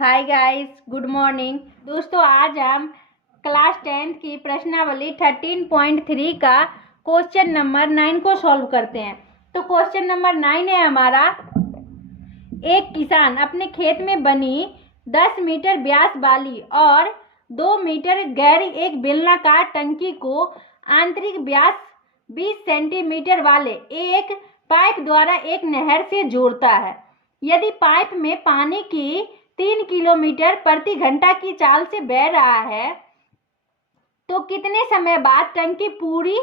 Hi guys, good morning. दोस्तों, आज हम क्लास 10th की प्रश्नावली 13.3 का क्वेश्चन नंबर 9 को सॉल्व करते हैं। तो क्वेश्चन नंबर 9 है हमारा, एक किसान अपने खेत में बनी 10 मीटर व्यास वाली और 2 मीटर गहरी एक बेलनाकार टंकी को आंतरिक व्यास 20 सेंटीमीटर वाले एक पाइप द्वारा एक नहर से जोड़ता है। यदि पाइप में पानी की 3 किलोमीटर प्रति घंटा की चाल से बह रहा है तो कितने समय बाद टंकी पूरी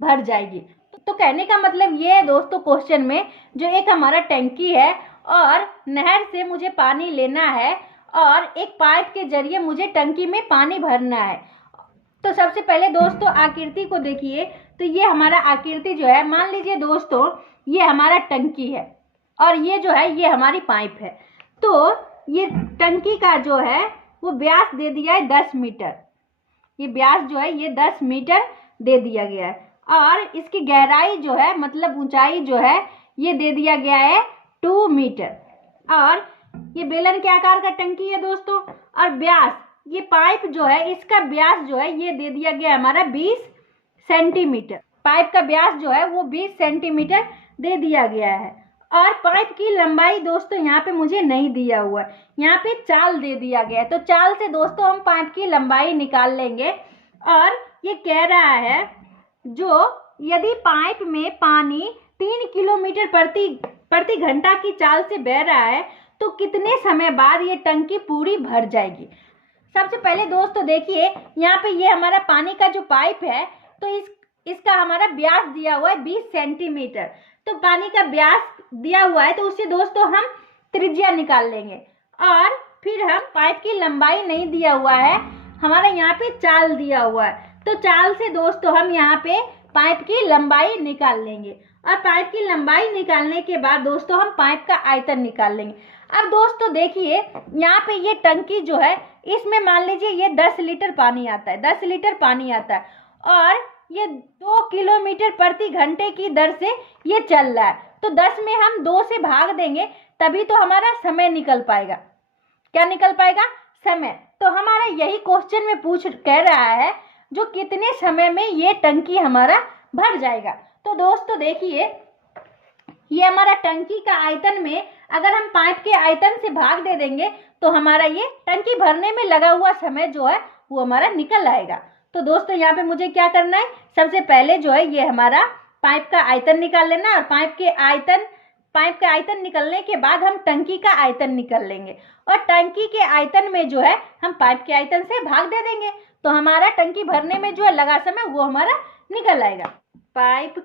भर जाएगी। तो कहने का मतलब ये है दोस्तों, क्वेश्चन में जो एक हमारा टंकी है और नहर से मुझे पानी लेना है और एक पाइप के जरिए मुझे टंकी में पानी भरना है। तो सबसे पहले दोस्तों आकृति को देखिए। तो ये हमारा आकृति जो है, मान लीजिए दोस्तों ये हमारा टंकी है और ये जो है ये हमारी पाइप है। तो ये टंकी का जो है वो व्यास दे दिया है 10 मीटर। ये व्यास जो है ये 10 मीटर दे दिया गया है और इसकी गहराई जो है मतलब ऊंचाई जो है ये दे दिया गया है 2 मीटर। और ये बेलन के आकार का टंकी है दोस्तों। और व्यास, ये पाइप जो है इसका व्यास जो है ये दे दिया गया हमारा 20 सेंटीमीटर। पाइप का व्यास जो है वो 20 सेंटीमीटर दे दिया गया है। और पाइप की लंबाई दोस्तों यहाँ पे मुझे नहीं दिया हुआ है, यहाँ पे चाल दे दिया गया है। तो चाल से दोस्तों हम पाइप की लंबाई निकाल लेंगे। और ये कह रहा है जो यदि पाइप में पानी 3 किलोमीटर प्रति घंटा की चाल से बह रहा है तो कितने समय बाद ये टंकी पूरी भर जाएगी। सबसे पहले दोस्तों देखिए, यहाँ पे ये हमारा पानी का जो पाइप है तो इसका हमारा व्यास दिया हुआ है 20 सेंटीमीटर। तो पानी का व्यास दिया हुआ है तो उससे दोस्तों हम त्रिज्या निकाल लेंगे। और फिर हम पाइप की लंबाई नहीं दिया हुआ है, हमारा यहाँ पे चाल दिया हुआ है। तो चाल से दोस्तों हम यहाँ पे पाइप की लंबाई निकाल लेंगे। और पाइप की लंबाई निकालने के बाद दोस्तों हम पाइप का आयतन निकाल लेंगे। अब दोस्तों देखिए, यहाँ पे ये टंकी जो है इसमें मान लीजिए ये 10 लीटर पानी आता है, 10 लीटर पानी आता है और ये 2 किलोमीटर प्रति घंटे की दर से ये चल रहा है। तो 10 में हम 2 से भाग देंगे तभी तो हमारा समय निकल पाएगा। क्या निकल पाएगा? समय। तो हमारा यही क्वेश्चन में कह रहा है जो कितने समय में ये टंकी हमारा भर जाएगा। तो दोस्तों देखिए, ये हमारा टंकी का आयतन में अगर हम पाइप के आयतन से भाग दे देंगे तो हमारा ये टंकी भरने में लगा हुआ समय जो है वो हमारा निकल आएगा। तो दोस्तों यहाँ पे मुझे क्या करना है, सबसे पहले जो है ये हमारा पाइप का आयतन निकाल लेना और पाइप का आयतन निकलने के बाद हम टंकी का आयतन निकाल लेंगे और टंकी के आयतन में जो है हम पाइप के आयतन से भाग दे देंगे तो हमारा टंकी भरने में जो है लगा समय वो हमारा निकल आएगा। पाइप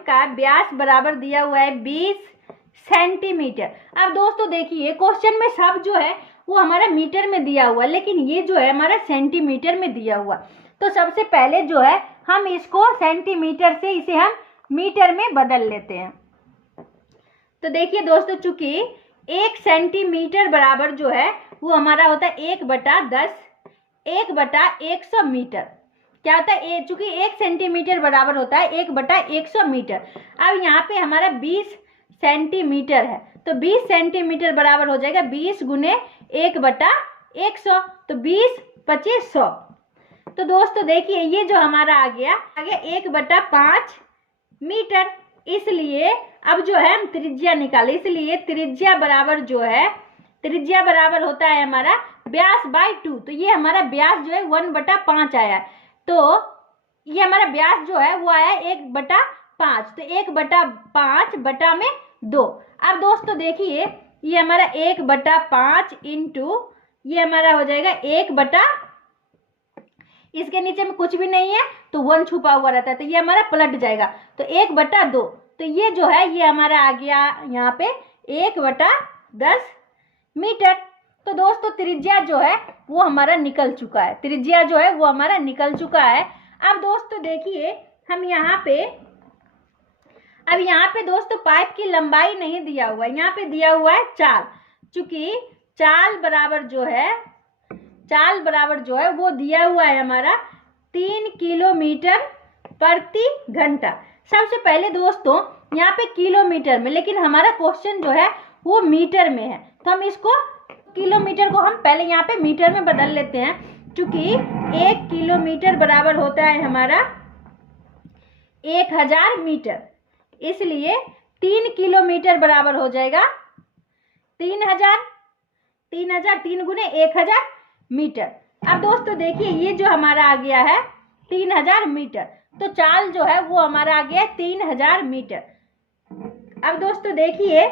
का व्यास बराबर दिया हुआ है 20 सेंटीमीटर। अब दोस्तों देखिए, क्वेश्चन में सब जो है वो हमारा मीटर में दिया हुआ है, लेकिन ये जो है हमारा सेंटीमीटर में दिया हुआ। तो सबसे पहले जो है हम इसको सेंटीमीटर से इसे हम मीटर में बदल लेते हैं। तो देखिए दोस्तों, चूंकि 1 सेंटीमीटर बराबर जो है वो हमारा होता है 1/10 1/100 मीटर। क्या होता है? चूंकि 1 सेंटीमीटर बराबर होता है 1/100 मीटर। अब यहाँ पे हमारा 20 सेंटीमीटर है तो 20 सेंटीमीटर बराबर हो जाएगा 20 गुने 1/100, तो 20 25 100। तो दोस्तों देखिए, ये जो हमारा आ गया 1/5 मीटर। इसलिए अब जो है हम त्रिज्या निकाले, इसलिए त्रिज्या बराबर होता है हमारा व्यास बाई 2। तो ये हमारा व्यास जो है 1/5 आया। तो ये हमारा व्यास जो है वो आया 1/5। तो 1/5 बटा में 2। अब दोस्तों देखिए, ये हमारा 1/5 इंटू ये हमारा हो जाएगा 1/, इसके नीचे में कुछ भी नहीं है तो 1 छुपा हुआ रहता है तो ये हमारा पलट जाएगा तो 1/2। तो ये जो है ये हमारा आ गया यहाँ पे 1/10 मीटर। तो दोस्तों त्रिज्या जो है वो हमारा निकल चुका है, अब दोस्तों देखिए, हम यहाँ पे दोस्तों पाइप की लंबाई नहीं दिया हुआ है, यहाँ पे दिया हुआ है चाल। चूंकि चाल बराबर जो है वो दिया हुआ है हमारा 3 किलोमीटर प्रति घंटा। सबसे पहले दोस्तों यहाँ पे किलोमीटर में, लेकिन हमारा क्वेश्चन जो है वो मीटर में है, तो हम इसको किलोमीटर को हम पहले यहाँ पे मीटर में बदल लेते हैं, क्योंकि 1 किलोमीटर बराबर होता है हमारा 1000 मीटर, इसलिए 3 किलोमीटर बराबर हो जाएगा 3000, 3 गुने 1000 मीटर। अब दोस्तों देखिए ये जो हमारा आ गया है 3000 मीटर, तो चाल जो है वो हमारा आ गया 3000 मीटर। अब दोस्तों देखिए,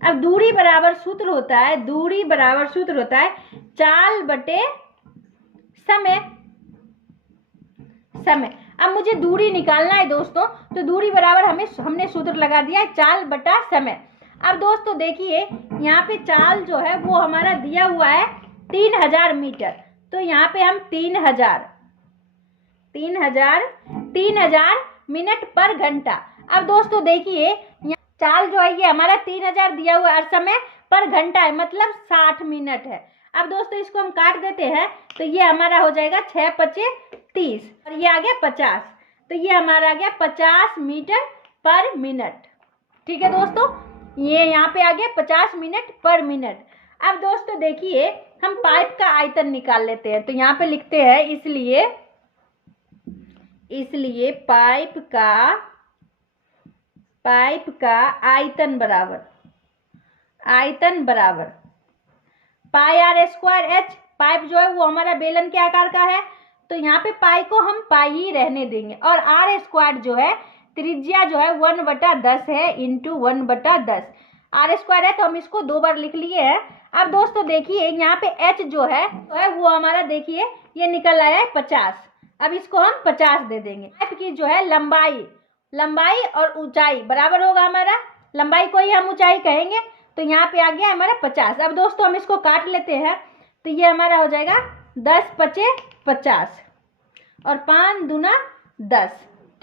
अब दूरी बराबर सूत्र होता है, दूरी बराबर सूत्र होता है चाल बटे समय। समय, अब मुझे दूरी निकालना है दोस्तों, तो दूरी बराबर हमने सूत्र लगा दिया है चाल बटा समय। अब दोस्तों देखिए यहाँ पे चाल जो है वो हमारा दिया हुआ है 3000 मीटर, तो यहाँ पे हम 3000 मिनट पर घंटा। अब दोस्तों देखिए चाल जो है ये हमारा 3000 दिया हुआ है और समय पर घंटा है, मतलब 60 मिनट है। अब दोस्तों इसको हम काट देते हैं, तो ये हमारा हो जाएगा 6 पचे 30 और ये आ गया 50, तो ये हमारा आ गया 50 मीटर पर मिनट। ठीक है दोस्तों, ये यहाँ पे आ गया 50 मिनट पर मिनट। अब दोस्तों देखिए हम पाइप का आयतन निकाल लेते हैं, तो यहाँ पे लिखते हैं इसलिए पाइप का आयतन बराबर पाई आर स्क्वायर एच। पाइप जो है वो हमारा बेलन के आकार का है, तो यहाँ पे पाई को हम पाई ही रहने देंगे, और आर स्क्वायर जो है त्रिज्या जो है 1/10 है इंटू 1/10। आर स्क्वायर है तो हम इसको 2 बार लिख लिए हैं। अब दोस्तों देखिए यहाँ पे एच जो है वो हमारा देखिए ये निकल आया है 50, अब इसको हम 50 दे देंगे। पाइप की जो है लंबाई और ऊंचाई बराबर होगा हमारा, लंबाई को ही हम ऊंचाई कहेंगे, तो यहाँ पे आ गया हमारा 50। अब दोस्तों हम इसको काट लेते हैं, तो ये हमारा हो जाएगा 10 पचे 50 और 5 दूना 10।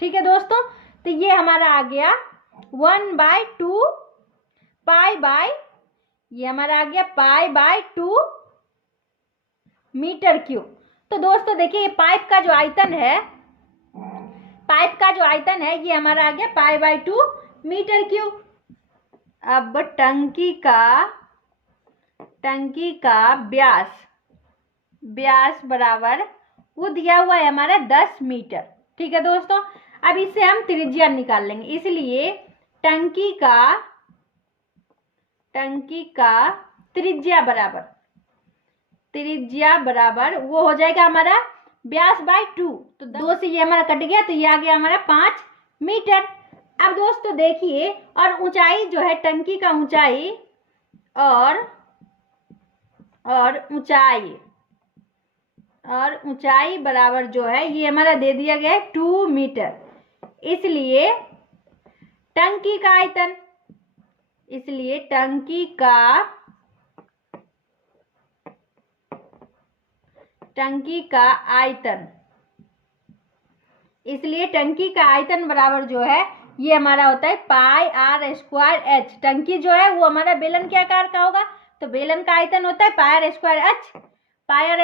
ठीक है दोस्तों, तो ये हमारा आ गया 1/2 पाई बाय, ये हमारा आ गया पाई बाय 2 मीटर क्यूब। तो दोस्तों देखिए ये पाइप का जो आयतन है ये हमारा आ गया पाई बाय 2 मीटर क्यूब। अब टंकी का व्यास बराबर वो दिया हुआ है हमारा 10 मीटर। ठीक है दोस्तों, अब इससे हम त्रिज्या निकाल लेंगे, इसलिए टंकी का त्रिज्या बराबर वो हो जाएगा हमारा व्यास बाय 2, तो 2 से ये हमारा कट गया, तो ये आ गया हमारा 5 मीटर। अब दोस्तों देखिए, और ऊंचाई जो है टंकी का ऊंचाई बराबर जो है ये हमारा दे दिया गया है 2 मीटर, इसलिए टंकी का आयतन बराबर जो है ये हमारा होता है पाई आर स्क्वायर एच। टंकी जो है वो हमारा बेलन के आकार का होगा, तो बेलन का आयतन होता है पाई आर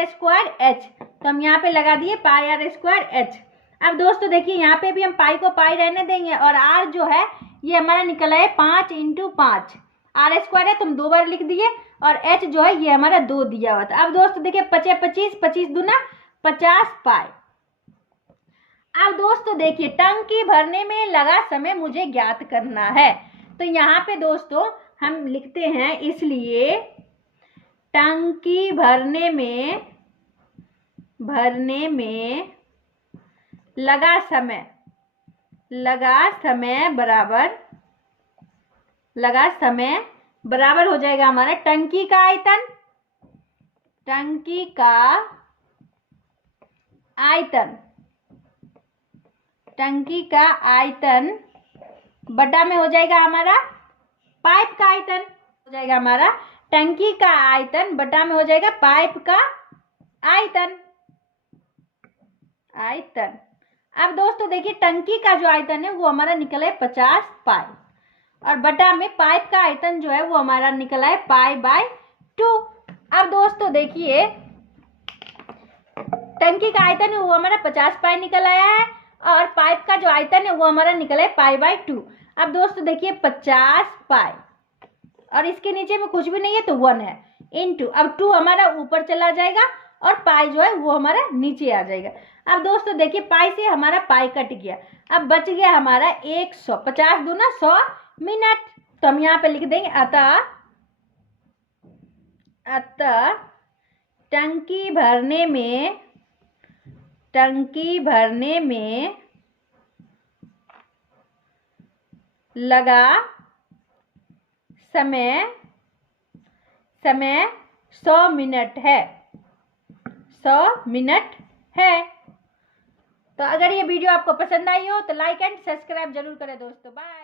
स्क्वायर एच, तो हम यहाँ पे लगा दिए पाई आर स्क्वायर एच। अब दोस्तों देखिए यहाँ पे भी हम पाई को पाई रहने देंगे, और आर जो है ये हमारा निकला है 5 × 5, आर स्क्वायर है तो हम 2 बार लिख दिए, और एच जो है ये हमारा 2 दिया हुआ था। अब दोस्तों देखिए 5 25 25 दूना 50 पाई। अब दोस्तों देखिए टंकी भरने में लगा समय मुझे ज्ञात करना है, तो यहाँ पे दोस्तों हम लिखते हैं इसलिए टंकी भरने में लगा समय बराबर हो जाएगा हमारा टंकी का आयतन बटा में हो जाएगा हमारा पाइप का आयतन, हो जाएगा हमारा टंकी का आयतन बटा में हो जाएगा पाइप का आयतन। अब दोस्तों देखिए टंकी का जो आयतन है वो हमारा निकला है 50 पाई, और बटा में पाइप का आयतन जो है वो हमारा निकला है पाई बाय 2। अब दोस्तों देखिए टंकी का आयतन है वो हमारा 50 पाई निकल आया है, और पाइप का जो आयतन है वो हमारा निकला है पाई बाय 2। अब दोस्तों देखिए 50 पाई और इसके नीचे में कुछ भी नहीं है तो 1 है, इनटू अब 2 हमारा ऊपर चला जाएगा और पाई जो है वो हमारा नीचे आ जाएगा। अब दोस्तों देखिए पाई से हमारा पाई कट गया, अब बच गया हमारा 100, 50 दूना 100 मिनट। तो हम यहाँ पे लिख देंगे अतः टंकी भरने में लगा समय 100 मिनट है, 100 मिनट है। तो अगर ये वीडियो आपको पसंद आई हो तो लाइक एंड सब्सक्राइब जरूर करें दोस्तों। बाय।